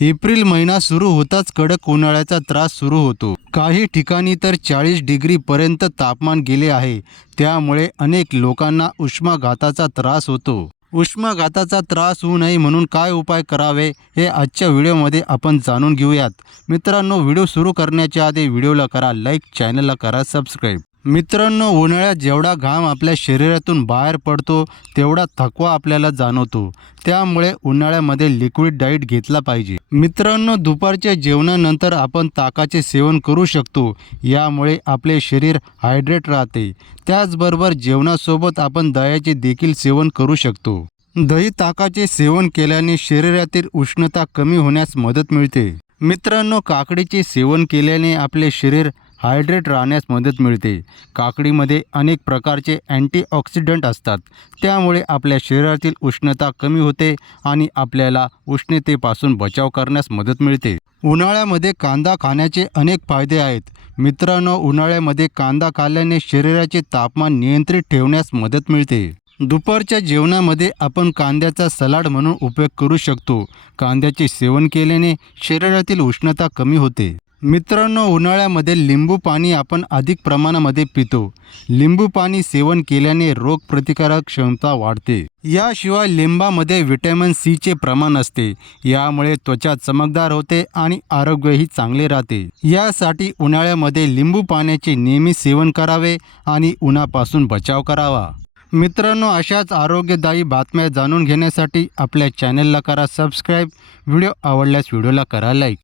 April महिना सुरू होताच कडक उन्हाळ्याचा त्रास सुरू होतो. काही ठिकाणी तर चाळीस डिग्रीपर्यंत तापमान गेले आहे. त्यामुळे अनेक लोकांना उष्माघाताचा त्रास होतो. उष्माघाताचा त्रास होऊ नये म्हणून काय उपाय करावे हे आजच्या व्हिडिओमध्ये आपण जाणून घेऊयात. मित्रांनो व्हिडिओ सुरू करण्याच्या आधी व्हिडिओला करा लाईक चॅनलला करा सबस्क्राईब. मित्रांनो उन्हाळ्यात जेवढा घाम आपल्या शरीरातून बाहेर पडतो तेवढा थकवा आपल्याला जाणवतो. त्यामुळे उन्हाळ्यामध्ये लिक्विड डाईट घेतला पाहिजे. मित्रांनो दुपारच्या जेवणानंतर आपण ताकाचे सेवन करू शकतो. यामुळे आपले शरीर हायड्रेट राहते. त्याचबरोबर जेवणासोबत आपण दह्याचे देखील सेवन करू शकतो. दही ताकाचे सेवन केल्याने शरीरातील उष्णता कमी होण्यास मदत मिळते. मित्रांनो काकडीचे सेवन केल्याने आपले शरीर हायड्रेट राहण्यास मदत मिळते. काकडीमध्ये अनेक प्रकारचे अँटीऑक्सिडंट असतात. त्यामुळे आपल्या शरीरातील उष्णता कमी होते आणि आपल्याला उष्णतेपासून बचाव करण्यास मदत मिळते. उन्हाळ्यामध्ये कांदा खाण्याचे अनेक फायदे आहेत. मित्रांनो उन्हाळ्यामध्ये कांदा खाल्ल्याने शरीराचे तापमान नियंत्रित ठेवण्यास मदत मिळते. दुपारच्या जेवणामध्ये आपण कांद्याचा सलाड म्हणून उपयोग करू शकतो. कांद्याचे सेवन केल्याने शरीरातील उष्णता कमी होते. मित्रांनो उन्हाळ्यामध्ये लिंबू पाणी आपण अधिक प्रमाणामध्ये पितो. लिंबू पाणी सेवन केल्याने रोगप्रतिकारक क्षमता वाढते. याशिवाय लिंबामध्ये व्हिटॅमिन सीचे प्रमाण असते. यामुळे त्वचा चमकदार होते आणि आरोग्यही चांगले राहते. यासाठी उन्हाळ्यामध्ये लिंबू पाण्याचे नेहमी सेवन करावे आणि उन्हापासून बचाव करावा. मित्रांनो अशाच आरोग्यदायी बातम्या जाणून घेण्यासाठी आपल्या चॅनलला करा सबस्क्राईब. व्हिडिओ आवडल्यास व्हिडिओला करा लाईक.